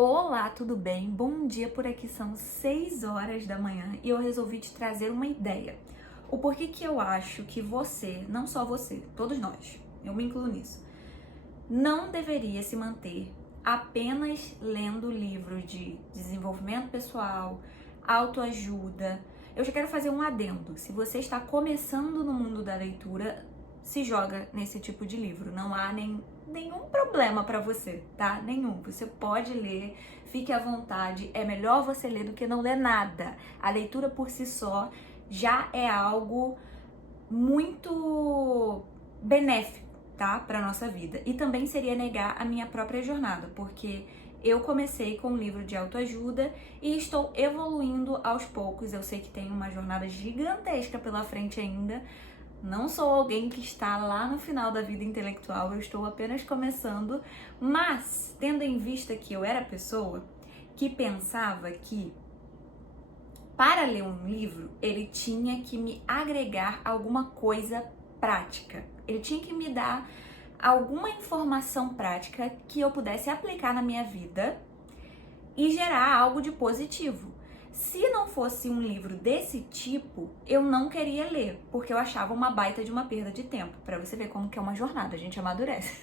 Olá, tudo bem? Bom dia, por aqui são 6 horas da manhã e eu resolvi te trazer uma ideia. O porquê que eu acho que você, não só você, todos nós, eu me incluo nisso, não deveria se manter apenas lendo livros de desenvolvimento pessoal, autoajuda. Eu já quero fazer um adendo. Se você está começando no mundo da leitura, se joga nesse tipo de livro. Não há nenhum problema para você, tá? Nenhum. Você pode ler, fique à vontade. É melhor você ler do que não ler nada. A leitura por si só já é algo muito benéfico, tá, para nossa vida. E também seria negar a minha própria jornada, porque eu comecei com um livro de autoajuda e estou evoluindo aos poucos. Eu sei que tem uma jornada gigantesca pela frente ainda. Não sou alguém que está lá no final da vida intelectual, eu estou apenas começando, mas tendo em vista que eu era pessoa que pensava que para ler um livro, ele tinha que me agregar alguma coisa prática. Ele tinha que me dar alguma informação prática que eu pudesse aplicar na minha vida e gerar algo de positivo. Se não fosse um livro desse tipo, eu não queria ler, porque eu achava uma baita de uma perda de tempo. Pra você ver como que é uma jornada, a gente amadurece.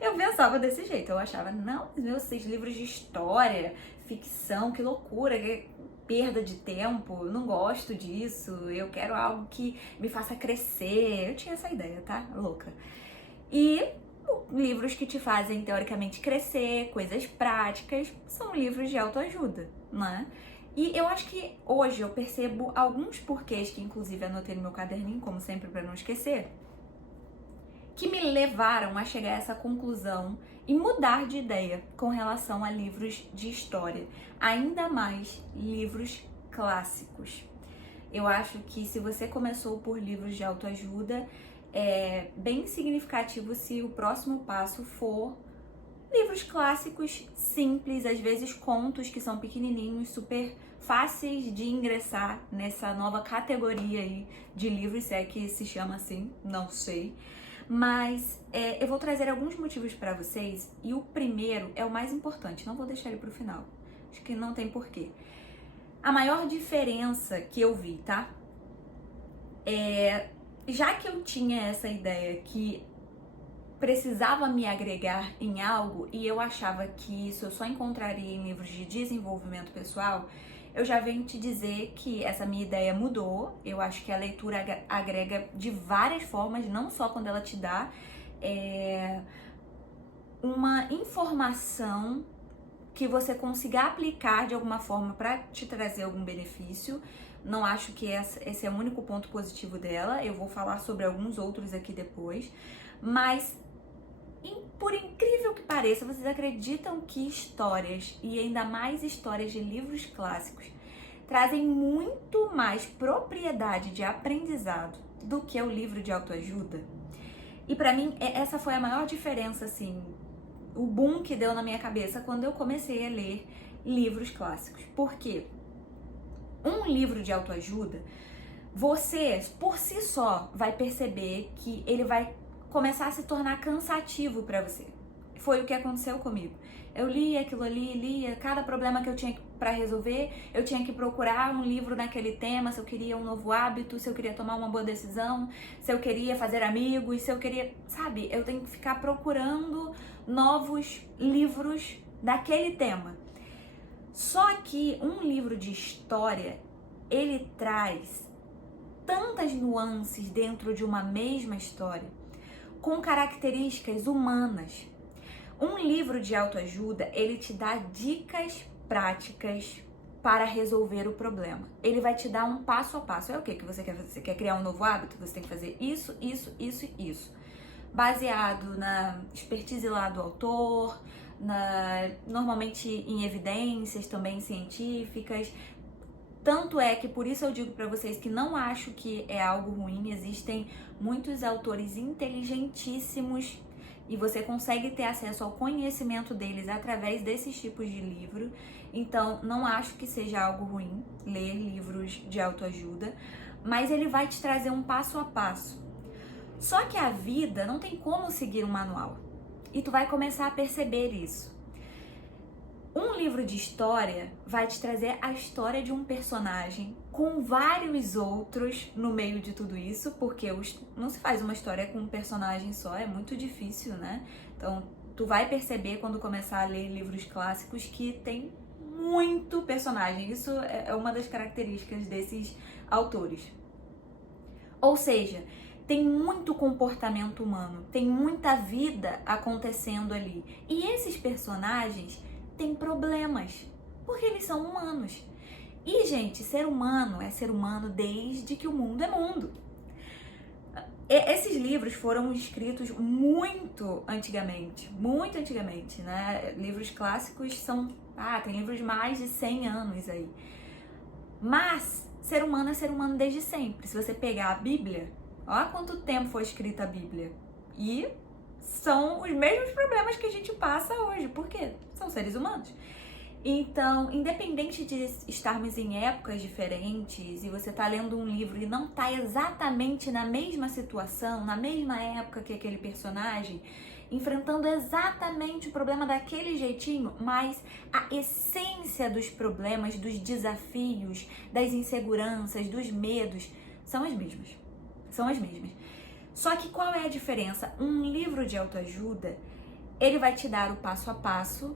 Eu pensava desse jeito, eu achava, não, esses livros de história, ficção, que loucura, que perda de tempo, não gosto disso, eu quero algo que me faça crescer. Eu tinha essa ideia, tá? Louca. E livros que te fazem, teoricamente, crescer, coisas práticas, são livros de autoajuda, né? E eu acho que hoje eu percebo alguns porquês, que inclusive anotei no meu caderninho, como sempre, para não esquecer, que me levaram a chegar a essa conclusão e mudar de ideia com relação a livros de história, ainda mais livros clássicos. Eu acho que se você começou por livros de autoajuda, é bem significativo se o próximo passo for livros clássicos simples, às vezes contos que são pequenininhos, super fáceis de ingressar nessa nova categoria aí de livros, se é que se chama assim, não sei. Mas eu vou trazer alguns motivos para vocês e o primeiro é o mais importante, não vou deixar ele pro final, acho que não tem porquê. A maior diferença que eu vi, tá? Já que eu tinha essa ideia que precisava me agregar em algo e eu achava que isso eu só encontraria em livros de desenvolvimento pessoal, eu já venho te dizer que essa minha ideia mudou. Eu acho que a leitura agrega de várias formas, não só quando ela te dá uma informação que você consiga aplicar de alguma forma para te trazer algum benefício. Não acho que esse é o único ponto positivo dela, eu vou falar sobre alguns outros aqui depois, mas por incrível que pareça, vocês acreditam que histórias, e ainda mais histórias de livros clássicos, trazem muito mais propriedade de aprendizado do que o livro de autoajuda? E pra mim, essa foi a maior diferença, assim, o boom que deu na minha cabeça quando eu comecei a ler livros clássicos. Por quê? Um livro de autoajuda, você, por si só, vai perceber que ele vai começar a se tornar cansativo para você. Foi o que aconteceu comigo. Eu lia aquilo ali, lia cada problema que eu tinha para resolver, eu tinha que procurar um livro naquele tema, se eu queria um novo hábito, se eu queria tomar uma boa decisão, se eu queria fazer amigos, se eu queria, sabe, eu tenho que ficar procurando novos livros daquele tema. Só que um livro de história, ele traz tantas nuances dentro de uma mesma história, com características humanas. Um livro de autoajuda, ele te dá dicas práticas para resolver o problema. Ele vai te dar um passo a passo. É o que você quer fazer? Você quer criar um novo hábito? Você tem que fazer isso, isso, isso e isso. Baseado na expertise lá do autor, normalmente em evidências também científicas. Tanto é que por isso eu digo para vocês que não acho que é algo ruim, existem muitos autores inteligentíssimos e você consegue ter acesso ao conhecimento deles através desses tipos de livro. Então, não acho que seja algo ruim ler livros de autoajuda, mas ele vai te trazer um passo a passo. Só que a vida não tem como seguir um manual e tu vai começar a perceber isso. Um livro de história vai te trazer a história de um personagem com vários outros no meio de tudo isso, porque não se faz uma história com um personagem só, é muito difícil, né? Então, tu vai perceber quando começar a ler livros clássicos que tem muito personagem. Isso é uma das características desses autores. Ou seja, tem muito comportamento humano, tem muita vida acontecendo ali. E esses personagens têm problemas, porque eles são humanos. E, gente, ser humano é ser humano desde que o mundo é mundo. Esses livros foram escritos muito antigamente, né? Livros clássicos tem livros de mais de 100 anos aí. Mas ser humano é ser humano desde sempre. Se você pegar a Bíblia, olha há quanto tempo foi escrita a Bíblia. E são os mesmos problemas que a gente passa hoje. Por quê? São seres humanos. Então, independente de estarmos em épocas diferentes e você tá lendo um livro e não tá exatamente na mesma situação, na mesma época que aquele personagem, enfrentando exatamente o problema daquele jeitinho, mas a essência dos problemas, dos desafios, das inseguranças, dos medos, são as mesmas. São as mesmas. Só que qual é a diferença? Um livro de autoajuda, ele vai te dar o passo a passo,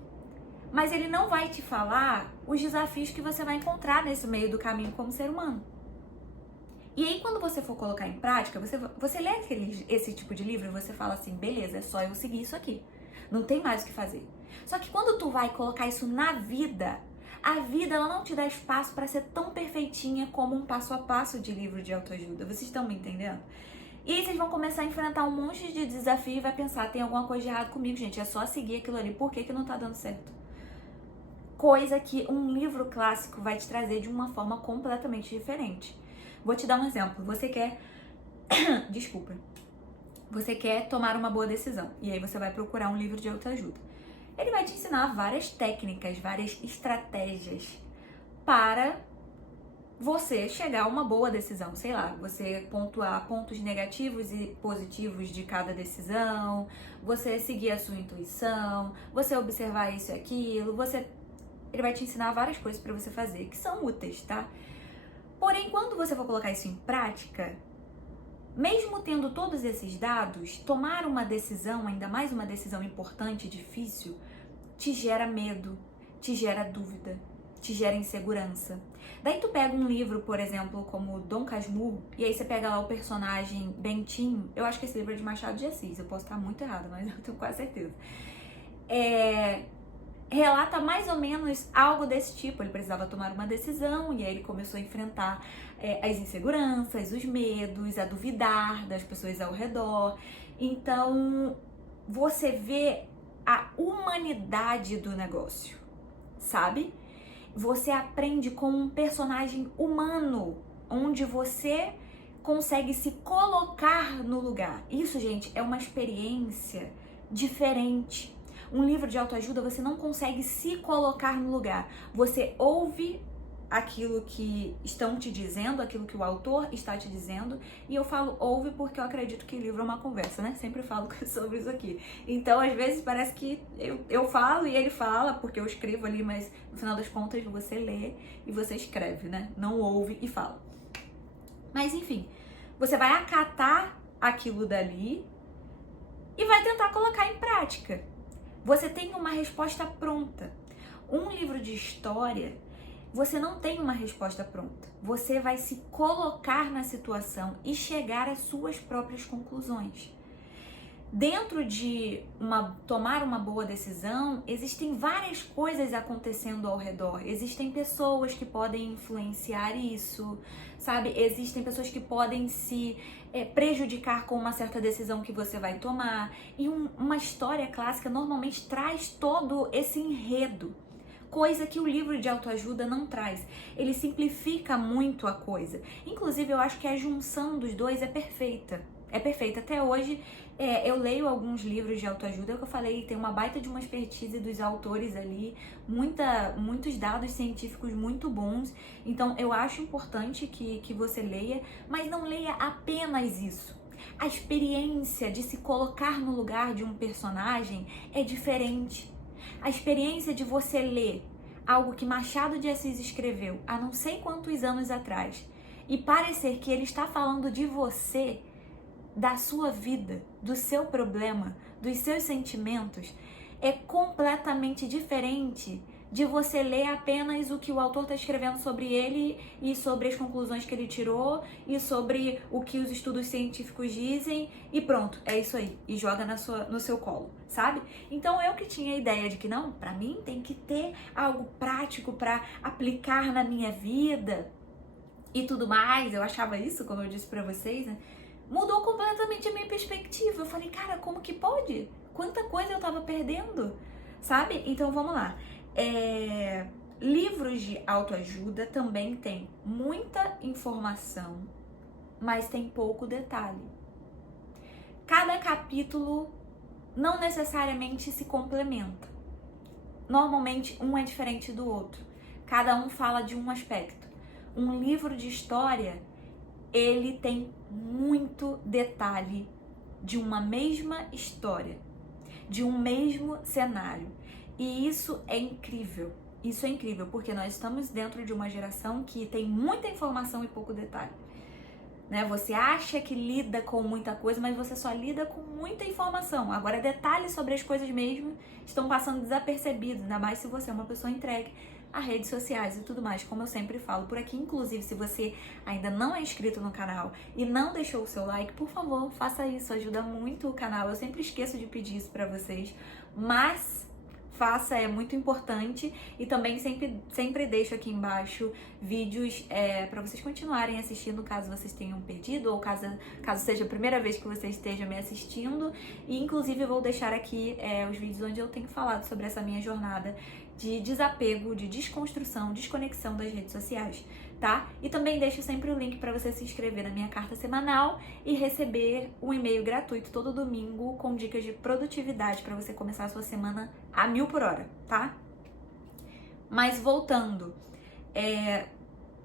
mas ele não vai te falar os desafios que você vai encontrar nesse meio do caminho como ser humano. E aí, quando você for colocar em prática, você lê esse tipo de livro e você fala assim, beleza, é só eu seguir isso aqui. Não tem mais o que fazer. Só que quando tu vai colocar isso na vida, a vida ela não te dá espaço para ser tão perfeitinha como um passo a passo de livro de autoajuda. Vocês estão me entendendo? E aí vocês vão começar a enfrentar um monte de desafio e vai pensar, tem alguma coisa de errado comigo, gente. É só seguir aquilo ali. Por que não tá dando certo? Coisa que um livro clássico vai te trazer de uma forma completamente diferente. Vou te dar um exemplo. Você quer... Desculpa. Você quer tomar uma boa decisão. E aí você vai procurar um livro de autoajuda. Ele vai te ensinar várias técnicas, várias estratégias para você chegar a uma boa decisão. Sei lá, você pontuar pontos negativos e positivos de cada decisão, você seguir a sua intuição, você observar isso e aquilo, Ele vai te ensinar várias coisas para você fazer, que são úteis, tá? Porém, quando você for colocar isso em prática, mesmo tendo todos esses dados, tomar uma decisão, ainda mais uma decisão importante e difícil, te gera medo, te gera dúvida, te gera insegurança. Daí tu pega um livro, por exemplo, como Dom Casmurro, e aí você pega lá o personagem Bentinho. Eu acho que esse livro é de Machado de Assis, eu posso estar muito errada, mas eu tenho quase certeza. Relata mais ou menos algo desse tipo. Ele precisava tomar uma decisão e aí ele começou a enfrentar as inseguranças, os medos, a duvidar das pessoas ao redor. Então, você vê a humanidade do negócio, sabe? Você aprende com um personagem humano, onde você consegue se colocar no lugar. Isso, gente, é uma experiência diferente. Um livro de autoajuda, você não consegue se colocar no lugar. Você ouve aquilo que estão te dizendo, aquilo que o autor está te dizendo. E eu falo ouve porque eu acredito que livro é uma conversa, né? Sempre falo sobre isso aqui. Então, às vezes, parece que eu falo e ele fala, porque eu escrevo ali, mas no final das contas você lê e você escreve, né? Não ouve e fala. Mas, enfim, você vai acatar aquilo dali e vai tentar colocar em prática. Você tem uma resposta pronta. Um livro de história, você não tem uma resposta pronta. Você vai se colocar na situação e chegar às suas próprias conclusões. Dentro de tomar uma boa decisão, existem várias coisas acontecendo ao redor. Existem pessoas que podem influenciar isso, sabe? Existem pessoas que podem se prejudicar com uma certa decisão que você vai tomar. E uma história clássica normalmente traz todo esse enredo, coisa que o livro de autoajuda não traz. Ele simplifica muito a coisa. Inclusive, eu acho que a junção dos dois é perfeita. É perfeita. Até hoje, eu leio alguns livros de autoajuda, é o que eu falei, tem uma baita de uma expertise dos autores ali, muitos dados científicos muito bons. Então, eu acho importante que você leia, mas não leia apenas isso. A experiência de se colocar no lugar de um personagem é diferente. A experiência de você ler algo que Machado de Assis escreveu há não sei quantos anos atrás e parecer que ele está falando de você, da sua vida, do seu problema, dos seus sentimentos, é completamente diferente de você ler apenas o que o autor está escrevendo sobre ele e sobre as conclusões que ele tirou e sobre o que os estudos científicos dizem e pronto, é isso aí, e joga no seu colo, sabe? Então eu que tinha a ideia de que não, pra mim tem que ter algo prático pra aplicar na minha vida e tudo mais, eu achava isso, como eu disse pra vocês, né? Mudou completamente a minha perspectiva. Eu falei, cara, como que pode? Quanta coisa eu tava perdendo, sabe? Então vamos lá. Livros de autoajuda também tem muita informação, mas tem pouco detalhe. Cada capítulo não necessariamente se complementa. Normalmente um é diferente do outro. Cada um fala de um aspecto. Um livro de história, ele tem muito detalhe de uma mesma história, de um mesmo cenário. E isso é incrível. Isso é incrível, porque nós estamos dentro de uma geração que tem muita informação e pouco detalhe. Né? Você acha que lida com muita coisa, mas você só lida com muita informação. Agora, detalhes sobre as coisas mesmo estão passando desapercebidos, ainda mais se você é uma pessoa entregue a redes sociais e tudo mais, como eu sempre falo por aqui. Inclusive, se você ainda não é inscrito no canal e não deixou o seu like, por favor, faça isso, ajuda muito o canal. Eu sempre esqueço de pedir isso pra vocês, mas faça, é muito importante. E também sempre deixo aqui embaixo vídeos para vocês continuarem assistindo, caso vocês tenham perdido ou caso seja a primeira vez que você esteja me assistindo. E inclusive eu vou deixar aqui os vídeos onde eu tenho falado sobre essa minha jornada de desapego, de desconstrução, desconexão das redes sociais, tá? E também deixo sempre o link para você se inscrever na minha carta semanal e receber um e-mail gratuito todo domingo com dicas de produtividade para você começar a sua semana a 1000 por hora, tá? Mas voltando,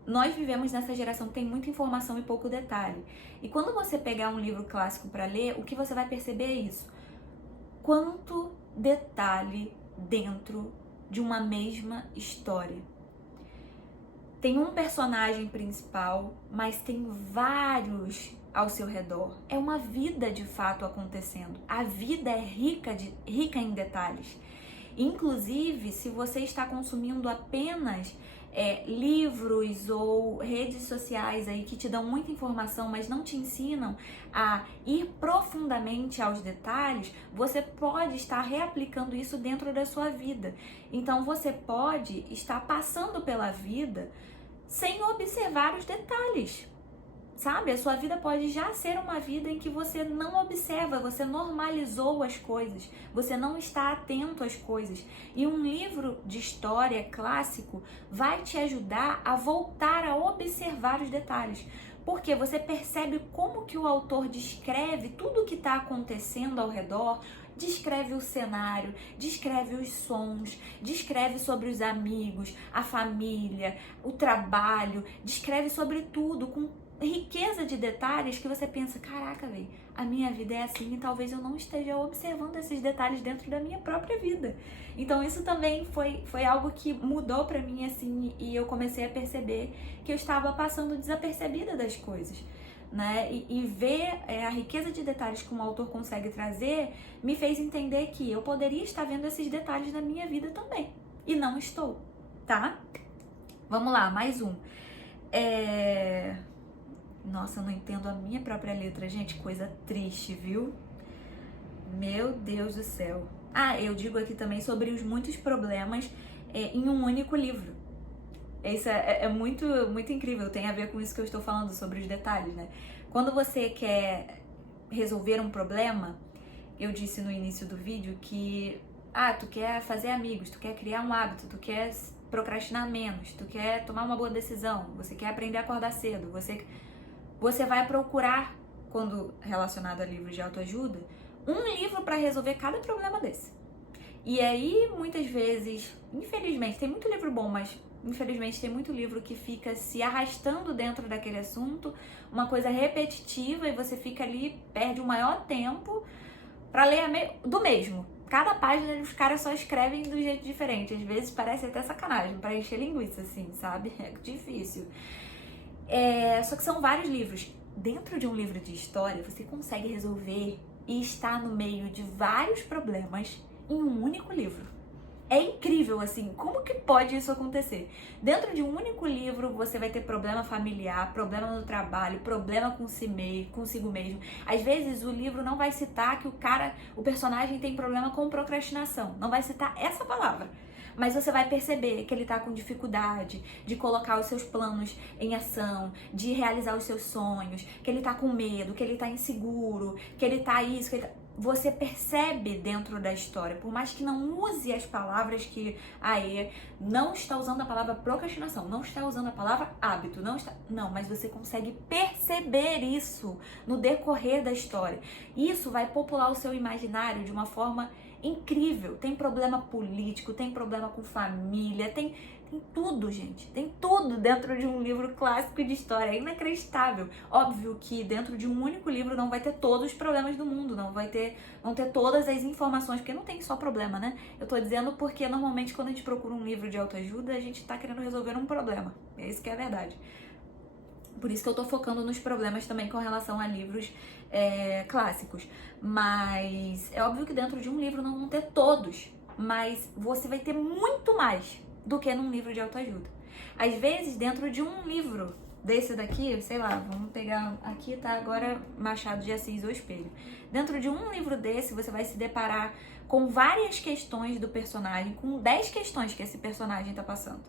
nós vivemos nessa geração que tem muita informação e pouco detalhe. E quando você pegar um livro clássico para ler, o que você vai perceber é isso. Quanto detalhe dentro de uma mesma história. Tem um personagem principal, mas tem vários ao seu redor. É uma vida de fato acontecendo. A vida é rica em detalhes. Inclusive, se você está consumindo apenas livros ou redes sociais aí que te dão muita informação, mas não te ensinam a ir profundamente aos detalhes, você pode estar reaplicando isso dentro da sua vida. Então você pode estar passando pela vida sem observar os detalhes. Sabe? A sua vida pode já ser uma vida em que você não observa, você normalizou as coisas, você não está atento às coisas. E um livro de história clássico vai te ajudar a voltar a observar os detalhes. Porque você percebe como que o autor descreve tudo o que está acontecendo ao redor, descreve o cenário, descreve os sons, descreve sobre os amigos, a família, o trabalho, descreve sobre tudo com riqueza de detalhes que você pensa, caraca, velho, a minha vida é assim e talvez eu não esteja observando esses detalhes dentro da minha própria vida. Então isso também foi algo que mudou pra mim, assim, e eu comecei a perceber que eu estava passando desapercebida das coisas, né? E ver a riqueza de detalhes que um autor consegue trazer me fez entender que eu poderia estar vendo esses detalhes na minha vida também, e não estou, tá? Vamos lá, mais um. Nossa, eu não entendo a minha própria letra, gente, coisa triste, viu? Meu Deus do céu. Ah, eu digo aqui também sobre os muitos problemas em um único livro. Isso é muito, muito incrível, tem a ver com isso que eu estou falando, sobre os detalhes, né? Quando você quer resolver um problema, eu disse no início do vídeo que, tu quer fazer amigos, tu quer criar um hábito, tu quer procrastinar menos, tu quer tomar uma boa decisão, você quer aprender a acordar cedo, você vai procurar, quando relacionado a livros de autoajuda, um livro para resolver cada problema desse. E aí, muitas vezes, infelizmente, tem muito livro bom, mas infelizmente tem muito livro que fica se arrastando dentro daquele assunto, uma coisa repetitiva, e você fica ali, perde o maior tempo para ler do mesmo. cada página os caras só escrevem do jeito diferente. Às vezes parece até sacanagem, pra encher linguiça, assim, sabe? É difícil. Só que são vários livros. Dentro de um livro de história, você consegue resolver e estar no meio de vários problemas em um único livro. É incrível, assim, como que pode isso acontecer? Dentro de um único livro, você vai ter problema familiar, problema no trabalho, problema consigo mesmo. Às vezes, o livro não vai citar que o personagem tem problema com procrastinação. Não vai citar essa palavra. Mas você vai perceber que ele tá com dificuldade de colocar os seus planos em ação, de realizar os seus sonhos, que ele tá com medo, que ele tá inseguro, que ele tá isso, que ele tá... Você percebe dentro da história, por mais que não use as palavras que não está usando a palavra procrastinação, não está usando a palavra hábito, não, mas você consegue perceber isso no decorrer da história. Isso vai popular o seu imaginário de uma forma incrível. Tem problema político, tem problema com família, tem tudo, gente. Tem tudo dentro de um livro clássico de história. É inacreditável. Óbvio que dentro de um único livro não vai ter todos os problemas do mundo, vão ter todas as informações, porque não tem só problema, né? Eu tô dizendo porque normalmente quando a gente procura um livro de autoajuda, a gente tá querendo resolver um problema. É isso que é a verdade. Por isso que eu tô focando nos problemas também com relação a livros clássicos. Mas é óbvio que dentro de um livro não vão ter todos, mas você vai ter muito mais do que num livro de autoajuda. Às vezes, dentro de um livro desse daqui, sei lá, vamos pegar aqui, tá agora Machado de Assis, O Espelho. Dentro de um livro desse, você vai se deparar com várias questões do personagem, com 10 questões que esse personagem tá passando.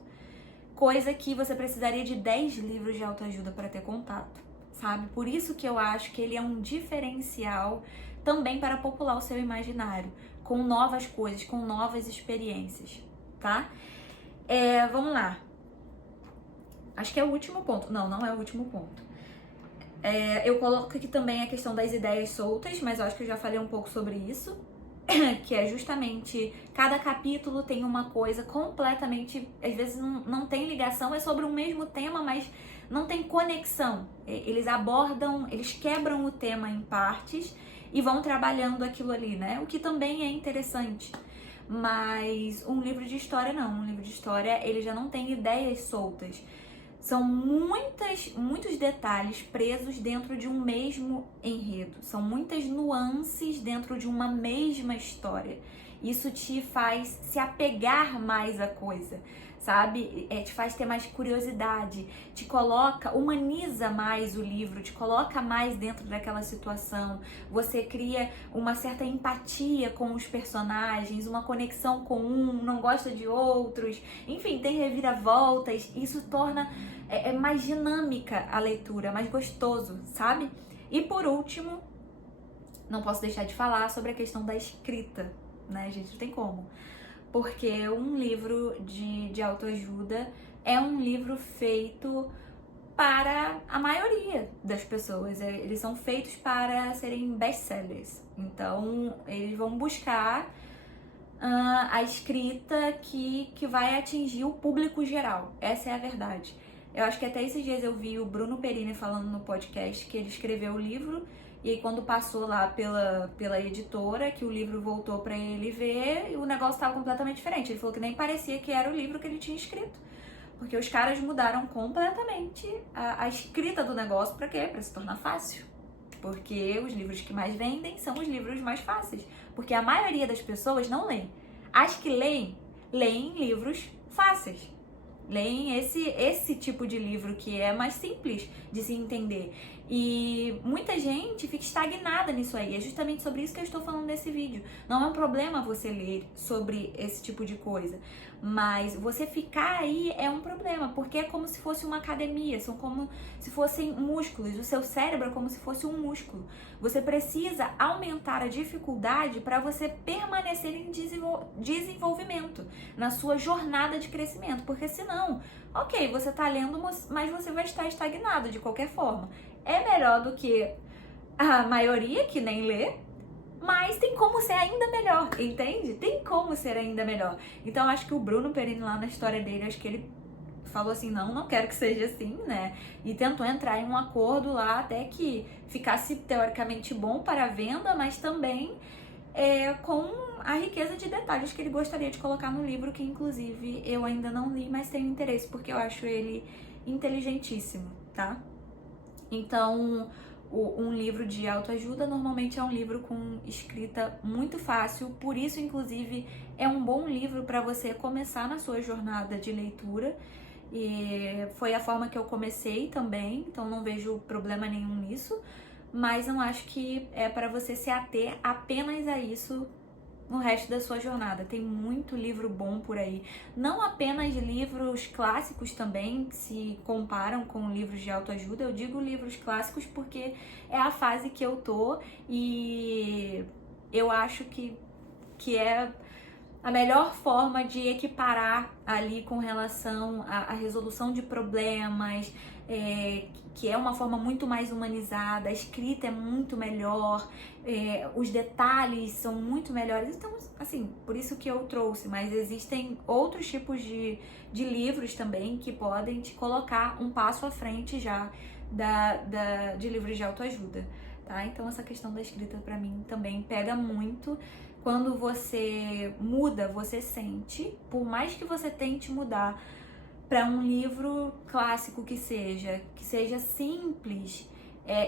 Coisa que você precisaria de 10 livros de autoajuda para ter contato, sabe? Por isso que eu acho que ele é um diferencial também para popular o seu imaginário, com novas coisas, com novas experiências, tá? Vamos lá. Acho que é o último ponto. Não é o último ponto. Eu coloco aqui também a questão das ideias soltas, mas eu acho que eu já falei um pouco sobre isso. Que é justamente, cada capítulo tem uma coisa completamente, às vezes não tem ligação, é sobre o mesmo tema, mas não tem conexão. Eles quebram o tema em partes e vão trabalhando aquilo ali, né? O que também é interessante. Mas um livro de história não, um livro de história ele já não tem ideias soltas. São muitos detalhes presos dentro de um mesmo enredo. São muitas nuances dentro de uma mesma história. Isso te faz se apegar mais à coisa, sabe? Te faz ter mais curiosidade, humaniza mais o livro, te coloca mais dentro daquela situação. Você cria uma certa empatia com os personagens, uma conexão com não gosta de outros. Enfim, tem reviravoltas. Isso torna mais dinâmica a leitura, mais gostoso, sabe? E por último, não posso deixar de falar sobre a questão da escrita, né, gente? Não tem como. Porque um livro de autoajuda é um livro feito para a maioria das pessoas. Eles são feitos para serem best-sellers. Então, eles vão buscar a escrita que vai atingir o público geral. Essa é a verdade. Eu acho que até esses dias eu vi o Bruno Perini falando no podcast que ele escreveu o livro e aí quando passou lá pela editora, que o livro voltou pra ele ver, o negócio estava completamente diferente. Ele falou que nem parecia que era o livro que ele tinha escrito. Porque os caras mudaram completamente a escrita do negócio pra quê? Pra se tornar fácil. Porque os livros que mais vendem são os livros mais fáceis. Porque a maioria das pessoas não leem. As que leem livros fáceis. Leem esse tipo de livro que é mais simples de se entender. E muita gente fica estagnada nisso aí. É justamente sobre isso que eu estou falando nesse vídeo. Não é um problema você ler sobre esse tipo de coisa, mas você ficar aí é um problema, porque é como se fosse uma academia, são como se fossem músculos. O seu cérebro é como se fosse um músculo. Você precisa aumentar a dificuldade para você permanecer em desenvolvimento, na sua jornada de crescimento, porque senão, ok, você tá lendo, mas você vai estar estagnado de qualquer forma. É melhor do que a maioria que nem lê, mas tem como ser ainda melhor, entende? Tem como ser ainda melhor. Então, acho que o Bruno Perini lá na história dele, acho que ele falou assim, não quero que seja assim, né? E tentou entrar em um acordo lá até que ficasse teoricamente bom para a venda, mas também com a riqueza de detalhes que ele gostaria de colocar no livro, que inclusive eu ainda não li, mas tenho interesse porque eu acho ele inteligentíssimo, tá? Então, um livro de autoajuda normalmente é um livro com escrita muito fácil, por isso, inclusive, é um bom livro para você começar na sua jornada de leitura. E foi a forma que eu comecei também, então não vejo problema nenhum nisso, mas não acho que é para você se ater apenas a isso no resto da sua jornada. Tem muito livro bom por aí. Não apenas livros clássicos também, que se comparam com livros de autoajuda. Eu digo livros clássicos porque é a fase que eu tô e eu acho que é a melhor forma de equiparar ali com relação à resolução de problemas, que é uma forma muito mais humanizada, a escrita é muito melhor, os detalhes são muito melhores. Então, assim, por isso que eu trouxe, mas existem outros tipos de livros também que podem te colocar um passo à frente já de livros de autoajuda, tá? Então, essa questão da escrita pra mim também pega muito. Quando você muda, você sente, por mais que você tente mudar para um livro clássico que seja simples,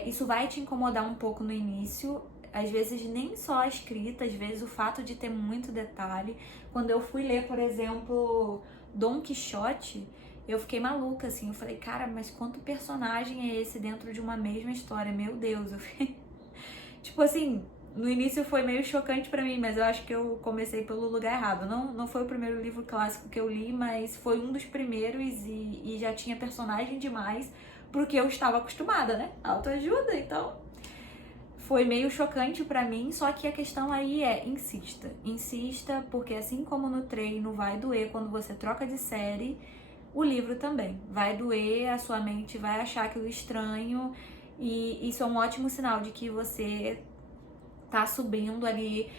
isso vai te incomodar um pouco no início, às vezes nem só a escrita, às vezes o fato de ter muito detalhe. Quando eu fui ler, por exemplo, Dom Quixote, eu fiquei maluca, assim, eu falei, cara, mas quanto personagem é esse dentro de uma mesma história? Meu Deus, eu fiquei... Tipo assim, no início foi meio chocante pra mim, mas eu acho que eu comecei pelo lugar errado. Não foi o primeiro livro clássico que eu li, mas foi um dos primeiros e já tinha personagem demais pro que eu estava acostumada, né? Autoajuda, então foi meio chocante pra mim, só que a questão aí é insista. Insista, porque assim como no treino vai doer quando você troca de série, o livro também. Vai doer, a sua mente vai achar aquilo estranho e isso é um ótimo sinal de que você tá subindo ali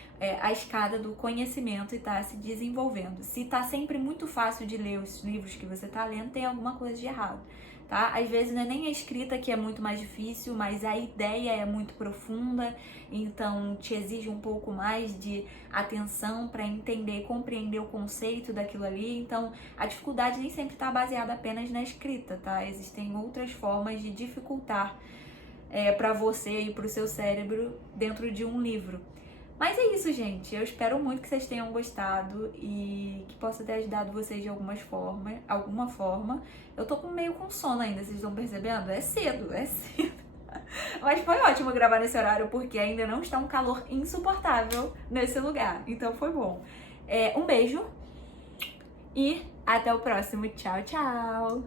a escada do conhecimento e tá se desenvolvendo. Se tá sempre muito fácil de ler os livros que você tá lendo, tem alguma coisa de errado, tá? Às vezes não é nem a escrita que é muito mais difícil, mas a ideia é muito profunda, então te exige um pouco mais de atenção para entender, compreender o conceito daquilo ali. Então, a dificuldade nem sempre tá baseada apenas na escrita, tá? Existem outras formas de dificultar para você e para o seu cérebro dentro de um livro. Mas é isso, gente. Eu espero muito que vocês tenham gostado e que possa ter ajudado vocês de alguma forma. Eu tô meio com sono ainda, vocês estão percebendo? É cedo. Mas foi ótimo gravar nesse horário porque ainda não está um calor insuportável nesse lugar. Então foi bom. Um beijo e até o próximo. Tchau, tchau!